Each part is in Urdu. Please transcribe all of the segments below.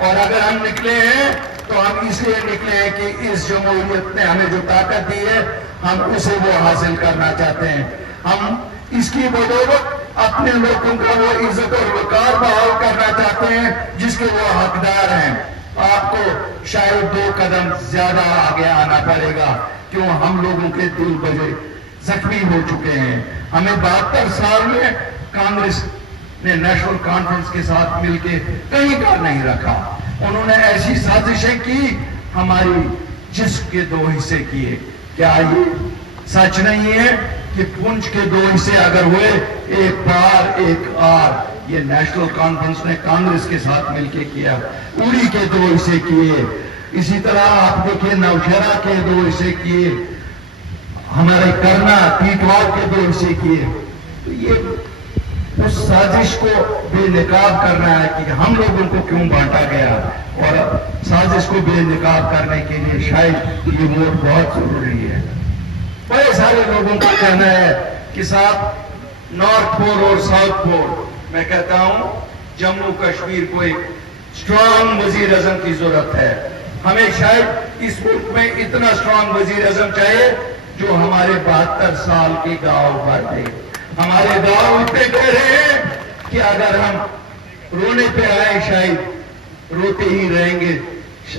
اور اگر ہم نکلے ہیں تو ہم اس لیے نکلے ہیں کہ اس جمہوریت نے ہمیں جو طاقت دی ہے ہم اسے وہ حاصل کرنا چاہتے ہیں. ہم اس کی بدولت اپنے لوگوں کا وہ عزت اور وقار بحال کرنا چاہتے ہیں جس کے وہ حقدار ہیں. آپ کو شاید 2 قدم زیادہ آگے آنا پڑے گا. کیوں؟ ہم لوگوں کے دل بجے زخمی ہو چکے ہیں. ہمیں 72 سال میں کانگریس نے نیشنل کانفرنس کے ساتھ مل کے کہیں کا نہیں رکھا. انہوں نے ایسی سازشیں کی، ہماری جسم کے 2 حصے کیے. کیا یہ سچ نہیں ہے کہ پنچ کے 2 حصے اگر ہوئے، ایک پار ایک آر؟ یہ نیشنل کانفرنس نے کانگریس کے ساتھ مل کے کیا. اوڑی کے 2 حصے کیے. اسی طرح آپ دیکھیں نوشہرہ کے 2 حصے کیے. ہمارے کرنا ٹیٹوال کے 2 حصے کیے. تو یہ اس سازش کو بے نقاب کرنا ہے کہ ہم لوگوں کو کیوں بانٹا گیا، اور سازش کو بے نقاب کرنے کے لیے شاید یہ ووٹ بہت ضروری ہے. بڑے سارے لوگوں کا کہنا ہے کہ صاحب نارتھ پول اور ساؤتھ پول، میں کہتا ہوں جموں کشمیر کو ایک اسٹرانگ وزیر اعظم کی ضرورت ہے. ہمیں شاید اس ملک میں اتنا اسٹرانگ وزیر اعظم چاہیے جو ہمارے 72 سال کے گاؤں بھر دے. ہمارے گاؤں اتنے کہہ رہے ہیں کہ اگر ہم رونے پہ آئے شاید روتے ہی رہیں گے،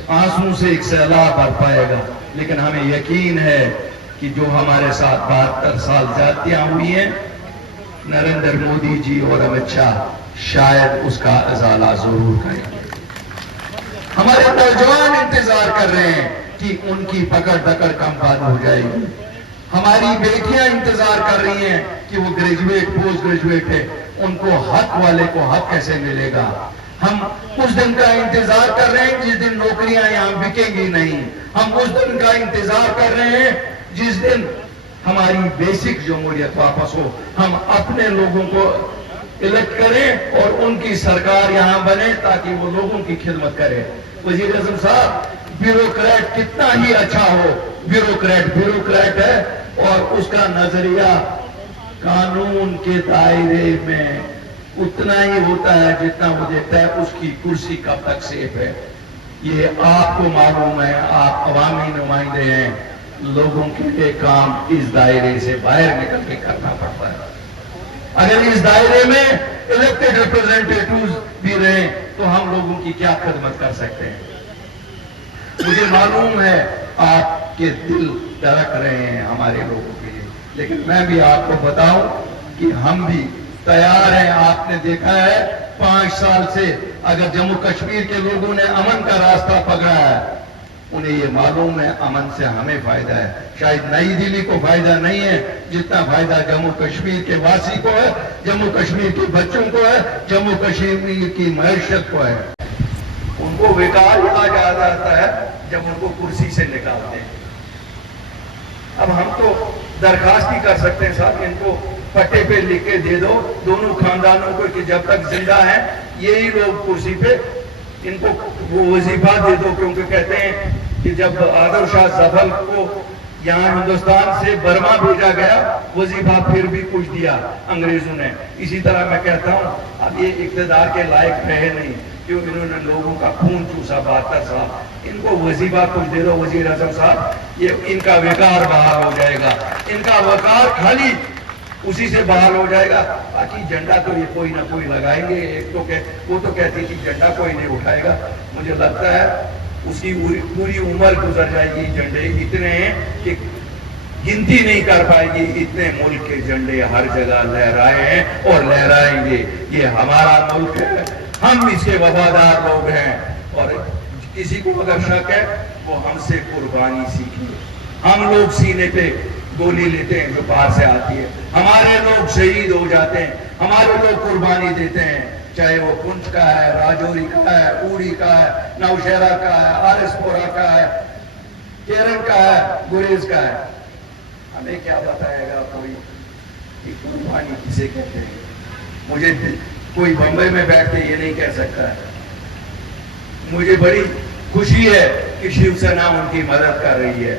آنسوں سے ایک سیلاب بھر پائے گا. لیکن ہمیں یقین ہے کہ جو ہمارے ساتھ 72 سال زیادتیاں ہوئی ہیں، نریندر مودی جی اور امت شاہ شاید اس کا ازالہ ضرور کریں گے. ہمارے نوجوان انتظار کر رہے ہیں کہ ان کی پکڑ دکڑ کم بند ہو جائے گی. ہماری بیٹیاں انتظار کر رہی ہیں کہ وہ گریجویٹ پوسٹ گریجویٹ ہے، ان کو حق والے کو حق کیسے ملے گا. ہم اس دن کا انتظار کر رہے ہیں جس دن نوکریاں یہاں بکیں گی نہیں. ہم اس دن کا انتظار کر رہے ہیں جس دن ہماری بیسک جمہوریت واپس ہو. ہم اپنے لوگوں کو الیکٹ کریں اور ان کی سرکار یہاں بنے تاکہ وہ لوگوں کی خدمت کرے. وزیر اعظم صاحب، بیوروکریٹ کتنا ہی اچھا ہو، بیوروکریٹ ہے اور اس کا نظریہ قانون کے دائرے میں اتنا ہی ہوتا ہے جتنا وہ دیکھتا ہے اس کی کرسی کب تک سیف ہے. یہ آپ کو معلوم ہے، آپ عوامی نمائندے ہیں. لوگوں کے لیے کام اس دائرے سے باہر نکل کے کرنا پڑتا ہے. اگر اس دائرے میں الیکٹڈ ریپرزینٹیٹیوز بھی رہیں تو ہم لوگوں کی کیا خدمت کر سکتے ہیں. مجھے معلوم ہے آپ کے دل دھڑک رہے ہیں ہمارے لوگوں کے لیے، لیکن میں بھی آپ کو بتاؤں کہ ہم بھی تیار ہیں. آپ نے دیکھا ہے 5 سال سے اگر جموں کشمیر کے لوگوں نے امن کا راستہ پکڑا ہے، انہیں یہ معلوم ہے امن سے ہمیں فائدہ ہے. شاید نئی دلی کو فائدہ نہیں ہے جتنا فائدہ جموں کشمیر کے واسی کو ہے، جموں کشمیر کے بچوں کو ہے، جموں کشمیر کی معیشت کو ہے. ان کو وقار کہا جاتا ہے جب ان کو کرسی سے نکالتے ہیں. اب ہم تو درخواست ہی کر سکتے ہیں صاحب ان کو پٹے پہ لکھ کے دے دو دونوں خاندانوں کو کہ جب تک زندہ ہیں یہی لوگ کرسی پہ، ان کو وہ وظیفہ دے دو. کیونکہ کہتے ہیں کہ جب آدر شاہ ظفر کو یہاں ہندوستان سے برما بھیجا گیا، وظیفہ پھر بھی کچھ دیا انگریزوں نے. اسی طرح میں کہتا ہوں اب یہ اقتدار کے لائق رہے نہیں کیونکہ انہوں نے لوگوں کا خون چوسا 72 سال. ان کو وظیفہ کچھ دے دو وزیر اعظم صاحب، یہ ان کا وقار بحال ہو جائے گا. ان کا وقار خالی اسی سے بحال ہو جائے گا. باقی جھنڈا تو یہ کوئی نہ کوئی لگائیں گے. ایک تو وہ تو کہتی تھی جھنڈا کوئی نہیں اٹھائے گا. مجھے لگتا ہے اس کی پوری عمر گزر جائے گی. جھنڈے اتنے ہیں کہ گنتی نہیں کر پائے گی. اتنے ملک کے جھنڈے ہر جگہ لہرائے ہیں اور لہرائیں گے. یہ ہمارا ملک ہے، ہم اس کے وفادار لوگ ہیں. اور کسی کو اگر شک ہے وہ ہم سے قربانی سیکھیے. ہم لوگ سینے پہ گولی لیتے ہیں جو باہر سے آتی ہے، ہمارے لوگ شہید ہو جاتے ہیں، ہمارے لوگ قربانی دیتے ہیں. چاہے وہ پنچ کا ہے، راجوری کا ہے، اوڑی کا ہے، نوشہرہ کا ہے، آرس پورہ کا ہے، کیرن کا ہے، گریز کا ہے. ہمیں کیا بتائے گا کوئی کہ قربانی کسے کہتے ہیں. مجھے کوئی بمبئی میں بیٹھ کے یہ نہیں کہہ سکتا ہے. مجھے بڑی خوشی ہے کہ شیو سینا ان کی مدد کر رہی ہے.